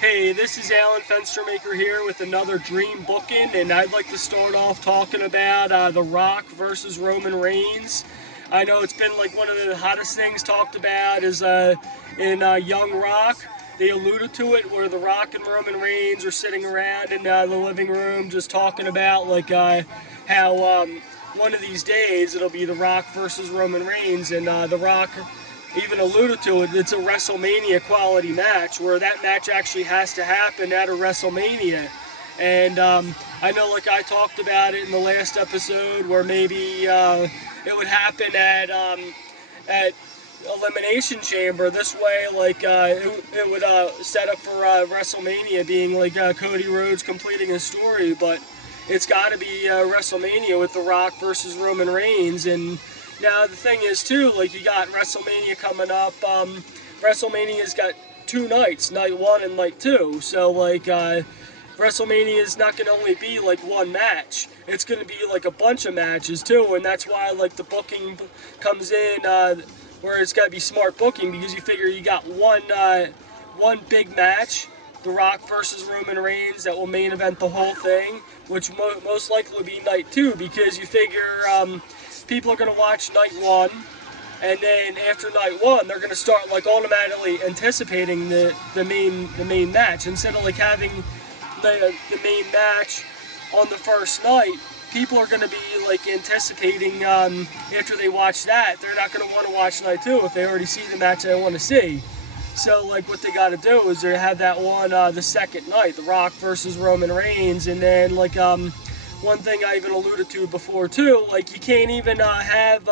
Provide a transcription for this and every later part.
Hey, this is Alan Fenstermaker here with another dream booking, and I'd like to start off talking about The Rock versus Roman Reigns. I know it's been like one of the hottest things talked about is in Young Rock. They alluded to it where The Rock and Roman Reigns are sitting around in the living room just talking about how one of these days it'll be The Rock versus Roman Reigns, and The Rock even alluded to it. It's a WrestleMania quality match where that match actually has to happen at a WrestleMania. And I know, like I talked about it in the last episode, where maybe it would happen at Elimination Chamber. This way, it would set up for WrestleMania being like Cody Rhodes completing his story, but it's got to be WrestleMania with The Rock versus Roman Reigns. And now the thing is too, like you got WrestleMania coming up. WrestleMania's got two nights, night one and night two. So WrestleMania is not going to only be like one match. It's going to be like a bunch of matches too, and that's why like the booking comes in where it's got to be smart booking, because you figure you got one big match, The Rock versus Roman Reigns, that will main event the whole thing, which most likely will be night two, because you figure people are going to watch night one, and then after night one, they're going to start like automatically anticipating the main match instead of like having the main match on the first night. People are going to be like anticipating after they watch that. They're not going to want to watch night two if they already see the match they want to see. So like what they got to do is they have that one the second night, The Rock versus Roman Reigns, and then one thing I even alluded to before too, like you can't even have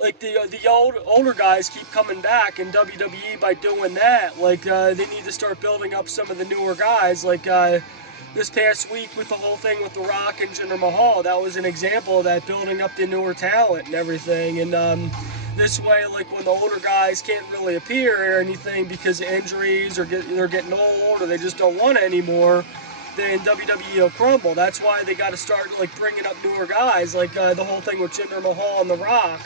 like the older guys keep coming back in WWE by doing that. Like they need to start building up some of the newer guys. Like this past week with the whole thing with The Rock and Jinder Mahal, that was an example of that, building up the newer talent and everything. And this way, like when the older guys can't really appear or anything because of injuries or they're getting old or they just don't want it anymore, then WWE will crumble. That's why they got to start like bringing up newer guys, like the whole thing with Jinder Mahal and The Rock.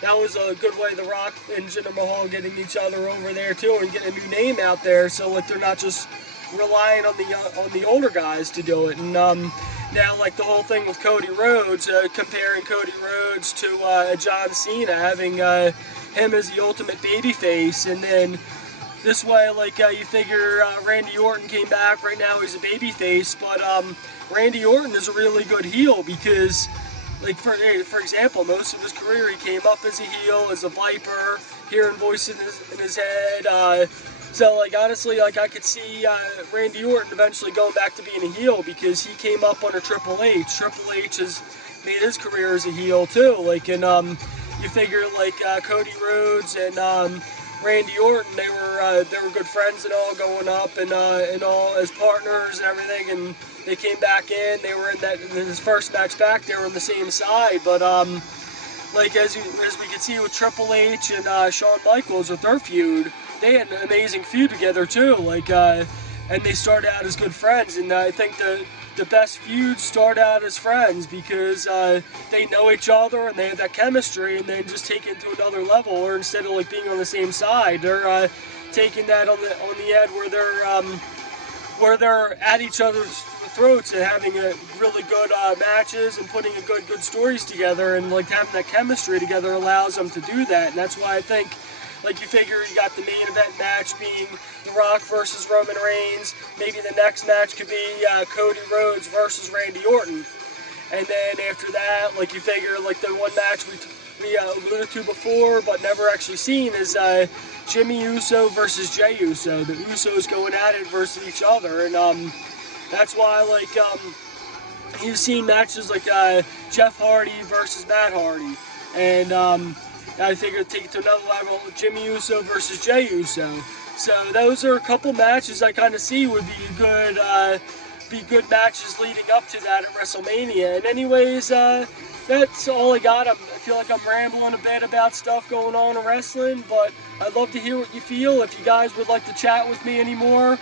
That was a good way, The Rock and Jinder Mahal getting each other over there too, and getting a new name out there. So like they're not just relying on the older guys to do it. And now like the whole thing with Cody Rhodes, comparing Cody Rhodes to John Cena, having him as the ultimate babyface, and then this way, like you figure Randy Orton came back. Right now he's a babyface, but Randy Orton is a really good heel because, like for example, most of his career he came up as a heel, as a Viper, hearing voice in his head. So like honestly, like I could see Randy Orton eventually going back to being a heel because he came up under Triple H. Triple H has made his career as a heel too. Like and you figure like Cody Rhodes and Randy Orton, they were good friends and all going up and all as partners and everything, and they came back in. They were in his first match back. They were on the same side, but like as we could see with Triple H and Shawn Michaels with their feud, they had an amazing feud together too. Like and they started out as good friends, and I think the best feuds start out as friends because they know each other and they have that chemistry, and then just take it to another level. Or instead of like being on the same side, they're taking that on the end where they're at each other's throats and having a really good matches and putting a good stories together, and like having that chemistry together allows them to do that. And that's why I think, like you figure you got the main event match being The Rock versus Roman Reigns. Maybe the next match could be Cody Rhodes versus Randy Orton. And then after that, like you figure like the one match we alluded to before but never actually seen is Jimmy Uso versus Jey Uso. The Usos going at it versus each other. And that's why like you've seen matches like Jeff Hardy versus Matt Hardy. And I figure take it to another level with Jimmy Uso versus Jey Uso. So those are a couple matches I kind of see would be good matches leading up to that at WrestleMania. And anyways, that's all I got. I feel like I'm rambling a bit about stuff going on in wrestling, but I'd love to hear what you feel. If you guys would like to chat with me anymore,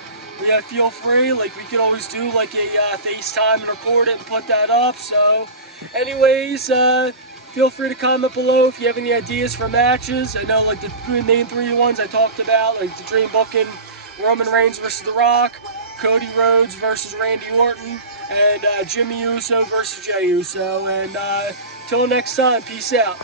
yeah, feel free. Like we could always do like a FaceTime and record it and put that up. So anyways, feel free to comment below if you have any ideas for matches. I know like the main three ones I talked about, like the Dream Booking, Roman Reigns versus The Rock, Cody Rhodes versus Randy Orton, and Jimmy Uso versus Jey Uso. And till next time, peace out.